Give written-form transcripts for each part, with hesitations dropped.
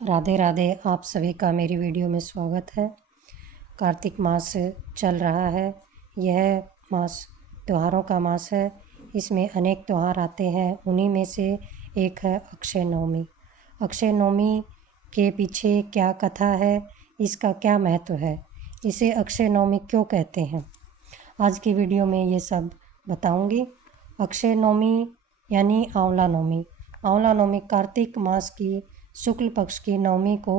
राधे राधे। आप सभी का मेरी वीडियो में स्वागत है। कार्तिक मास चल रहा है। यह मास त्योहारों का मास है। इसमें अनेक त्यौहार आते हैं। उन्हीं में से एक है अक्षय नवमी। अक्षय नवमी के पीछे क्या कथा है, इसका क्या महत्व है, इसे अक्षय नवमी क्यों कहते हैं, आज की वीडियो में ये सब बताऊंगी। अक्षय नवमी यानी आंवला नवमी। आंवला नवमी कार्तिक मास की शुक्ल पक्ष की नवमी को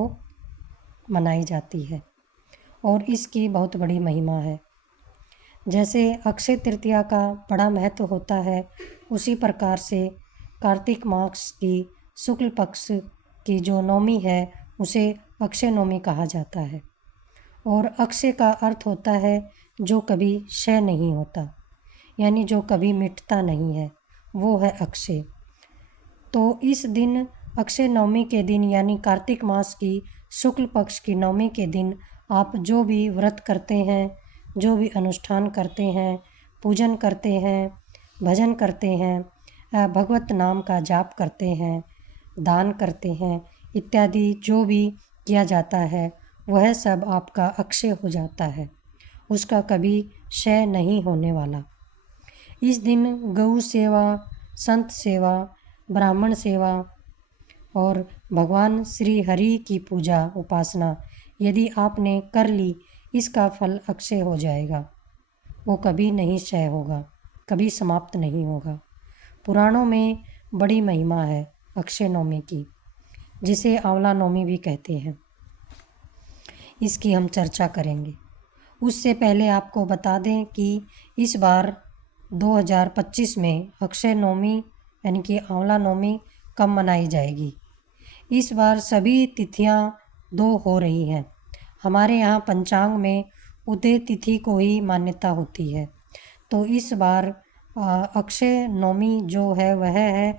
मनाई जाती है और इसकी बहुत बड़ी महिमा है। जैसे अक्षय तृतीया का बड़ा महत्व होता है, उसी प्रकार से कार्तिक मास की शुक्ल पक्ष की जो नवमी है उसे अक्षय नवमी कहा जाता है। और अक्षय का अर्थ होता है जो कभी क्षय नहीं होता, यानी जो कभी मिटता नहीं है, वो है अक्षय। तो इस दिन अक्षय नवमी के दिन यानी कार्तिक मास की शुक्ल पक्ष की नवमी के दिन आप जो भी व्रत करते हैं, जो भी अनुष्ठान करते हैं, पूजन करते हैं, भजन करते हैं, भगवत नाम का जाप करते हैं, दान करते हैं इत्यादि जो भी किया जाता है, वह सब आपका अक्षय हो जाता है, उसका कभी क्षय नहीं होने वाला। इस दिन गौ सेवा, संत सेवा, ब्राह्मण सेवा और भगवान श्री हरि की पूजा उपासना यदि आपने कर ली, इसका फल अक्षय हो जाएगा। वो कभी नहीं क्षय होगा, कभी समाप्त नहीं होगा। पुराणों में बड़ी महिमा है अक्षय नवमी की, जिसे आंवला नवमी भी कहते हैं। इसकी हम चर्चा करेंगे। उससे पहले आपको बता दें कि इस बार 2025 में अक्षय नवमी यानी कि आंवला नवमी कब मनाई जाएगी। इस बार सभी तिथियां 2 हो रही हैं। हमारे यहाँ पंचांग में उदय तिथि को ही मान्यता होती है। तो इस बार अक्षय नवमी जो है वह है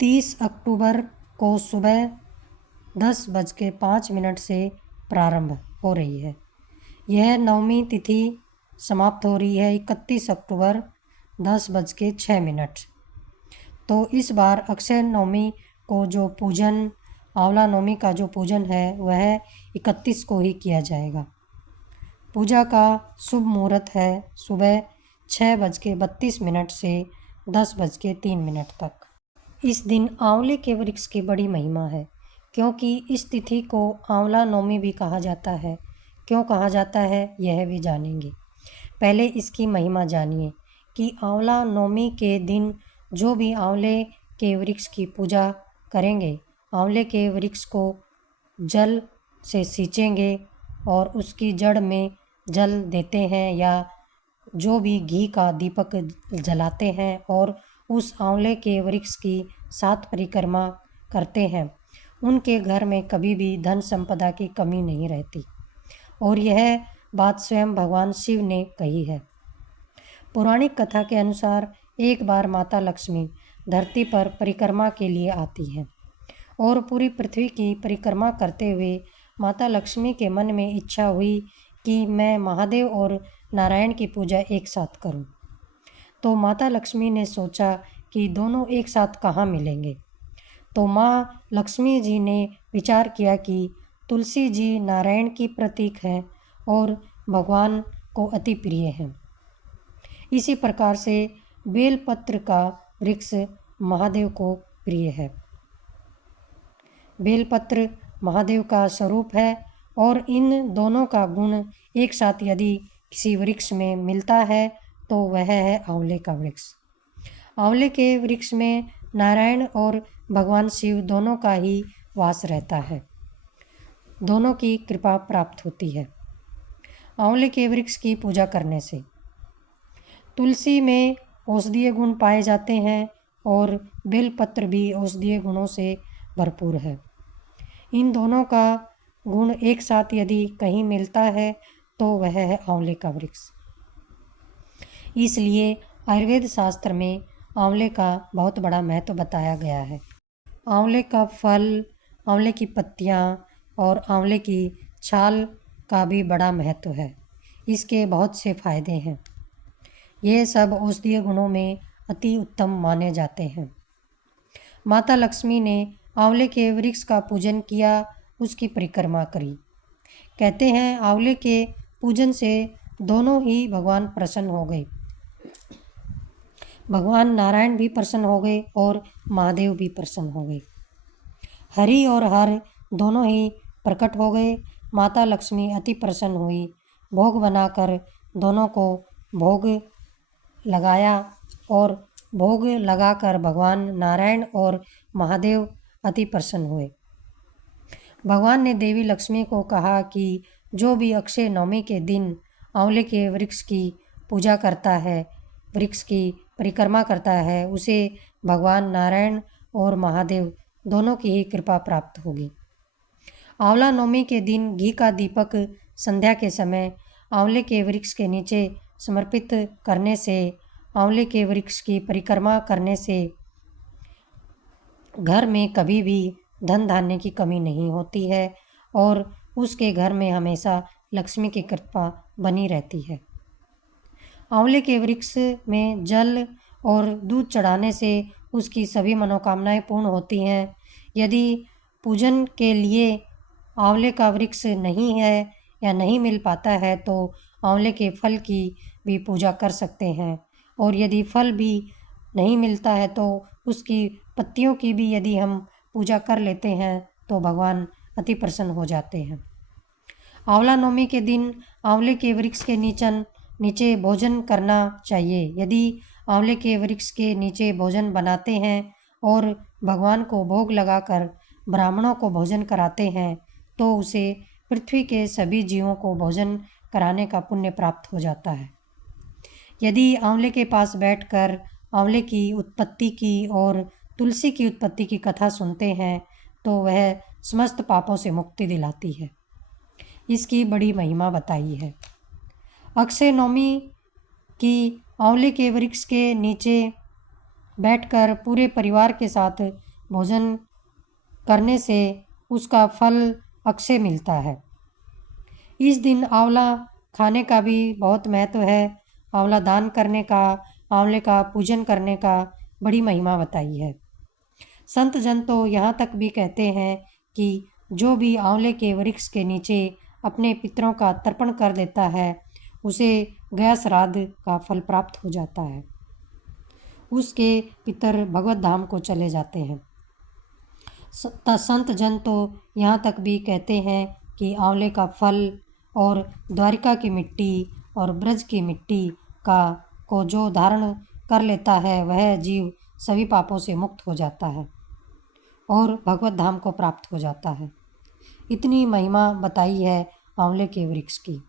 30 अक्टूबर को सुबह 10:05 से प्रारंभ हो रही है। यह नवमी तिथि समाप्त हो रही है 31 अक्टूबर 10:06। तो इस बार अक्षय नवमी को जो पूजन, आंवला नवमी का जो पूजन है वह 31 को ही किया जाएगा। पूजा का शुभ मुहूर्त है सुबह 6:32 से 10:03 तक। इस दिन आंवले के वृक्ष की बड़ी महिमा है, क्योंकि इस तिथि को आंवला नवमी भी कहा जाता है। क्यों कहा जाता है यह भी जानेंगे। पहले इसकी महिमा जानिए कि आंवला नवमी के दिन जो भी आंवले के वृक्ष की पूजा करेंगे, आंवले के वृक्ष को जल से सींचेंगे और उसकी जड़ में जल देते हैं या जो भी घी का दीपक जलाते हैं और उस आंवले के वृक्ष की 7 परिक्रमा करते हैं, उनके घर में कभी भी धन संपदा की कमी नहीं रहती। और यह बात स्वयं भगवान शिव ने कही है। पौराणिक कथा के अनुसार एक बार माता लक्ष्मी धरती पर परिक्रमा के लिए आती हैं और पूरी पृथ्वी की परिक्रमा करते हुए माता लक्ष्मी के मन में इच्छा हुई कि मैं महादेव और नारायण की पूजा एक साथ करूं। तो माता लक्ष्मी ने सोचा कि दोनों एक साथ कहाँ मिलेंगे। तो माँ लक्ष्मी जी ने विचार किया कि तुलसी जी नारायण की प्रतीक हैं और भगवान को अति प्रिय हैं। इसी प्रकार से बेलपत्र का वृक्ष महादेव को प्रिय है। बेलपत्र महादेव का स्वरूप है और इन दोनों का गुण एक साथ यदि किसी वृक्ष में मिलता है तो वह है आंवले का वृक्ष। आंवले के वृक्ष में नारायण और भगवान शिव दोनों का ही वास रहता है, दोनों की कृपा प्राप्त होती है आंवले के वृक्ष की पूजा करने से। तुलसी में औषधीय गुण पाए जाते हैं और बेलपत्र भी औषधीय गुणों से भरपूर है। इन दोनों का गुण एक साथ यदि कहीं मिलता है तो वह है आंवले का वृक्ष। इसलिए आयुर्वेद शास्त्र में आंवले का बहुत बड़ा महत्व बताया गया है। आंवले का फल, आंवले की पत्तियाँ और आंवले की छाल का भी बड़ा महत्व है। इसके बहुत से फायदे हैं। ये सब औषधीय गुणों में अति उत्तम माने जाते हैं। माता लक्ष्मी ने आंवले के वृक्ष का पूजन किया, उसकी परिक्रमा करी। कहते हैं आंवले के पूजन से दोनों ही भगवान प्रसन्न हो गए। भगवान नारायण भी प्रसन्न हो गए और महादेव भी प्रसन्न हो गए। हरि और हर दोनों ही प्रकट हो गए। माता लक्ष्मी अति प्रसन्न हुई। भोग बनाकर दोनों को भोग लगाया और भोग लगाकर भगवान नारायण और महादेव अति प्रसन्न हुए। भगवान ने देवी लक्ष्मी को कहा कि जो भी अक्षय नवमी के दिन आंवले के वृक्ष की पूजा करता है, वृक्ष की परिक्रमा करता है, उसे भगवान नारायण और महादेव दोनों की ही कृपा प्राप्त होगी। आंवला नवमी के दिन घी का दीपक संध्या के समय आंवले के वृक्ष के नीचे समर्पित करने से, आंवले के वृक्ष की परिक्रमा करने से घर में कभी भी धन धान्य की कमी नहीं होती है और उसके घर में हमेशा लक्ष्मी की कृपा बनी रहती है। आंवले के वृक्ष में जल और दूध चढ़ाने से उसकी सभी मनोकामनाएं पूर्ण होती हैं। यदि पूजन के लिए आंवले का वृक्ष नहीं है या नहीं मिल पाता है तो आंवले के फल की भी पूजा कर सकते हैं, और यदि फल भी नहीं मिलता है तो उसकी पत्तियों की भी यदि हम पूजा कर लेते हैं तो भगवान अति प्रसन्न हो जाते हैं। आंवला नवमी के दिन आंवले के वृक्ष के नीचे भोजन करना चाहिए। यदि आंवले के वृक्ष के नीचे भोजन बनाते हैं और भगवान को भोग लगाकर ब्राह्मणों को भोजन कराते हैं तो उसे पृथ्वी के सभी जीवों को भोजन कराने का पुण्य प्राप्त हो जाता है। यदि आंवले के पास बैठकर आंवले की उत्पत्ति की और तुलसी की उत्पत्ति की कथा सुनते हैं तो वह समस्त पापों से मुक्ति दिलाती है। इसकी बड़ी महिमा बताई है। अक्षय नवमी की आंवले के वृक्ष के नीचे बैठकर पूरे परिवार के साथ भोजन करने से उसका फल अक्षय मिलता है। इस दिन आंवला खाने का भी बहुत महत्व है। आंवला दान करने का, आंवले का पूजन करने का बड़ी महिमा बताई है। संत जन तो यहाँ तक भी कहते हैं कि जो भी आंवले के वृक्ष के नीचे अपने पितरों का तर्पण कर देता है उसे गया श्राद्ध का फल प्राप्त हो जाता है। उसके पितर भगवत धाम को चले जाते हैं। संत जन तो यहाँ तक भी कहते हैं कि आंवले का फल और द्वारिका की मिट्टी और ब्रज की मिट्टी को जो धारण कर लेता है वह जीव सभी पापों से मुक्त हो जाता है और भगवत धाम को प्राप्त हो जाता है। इतनी महिमा बताई है आंवले के वृक्ष की।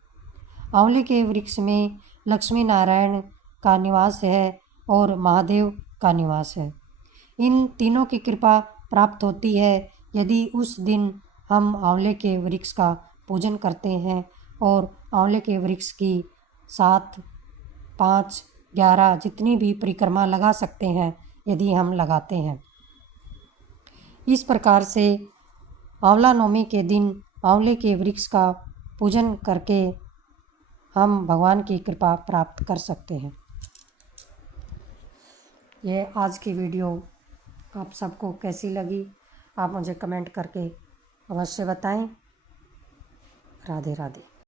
आंवले के वृक्ष में लक्ष्मी नारायण का निवास है और महादेव का निवास है। इन तीनों की कृपा प्राप्त होती है यदि उस दिन हम आंवले के वृक्ष का पूजन करते हैं और आंवले के वृक्ष की 7, 5, 11 जितनी भी परिक्रमा लगा सकते हैं यदि हम लगाते हैं। इस प्रकार से आंवला नवमी के दिन आंवले के वृक्ष का पूजन करके हम भगवान की कृपा प्राप्त कर सकते हैं। ये आज की वीडियो आप सबको कैसी लगी आप मुझे कमेंट करके अवश्य बताएं। राधे राधे।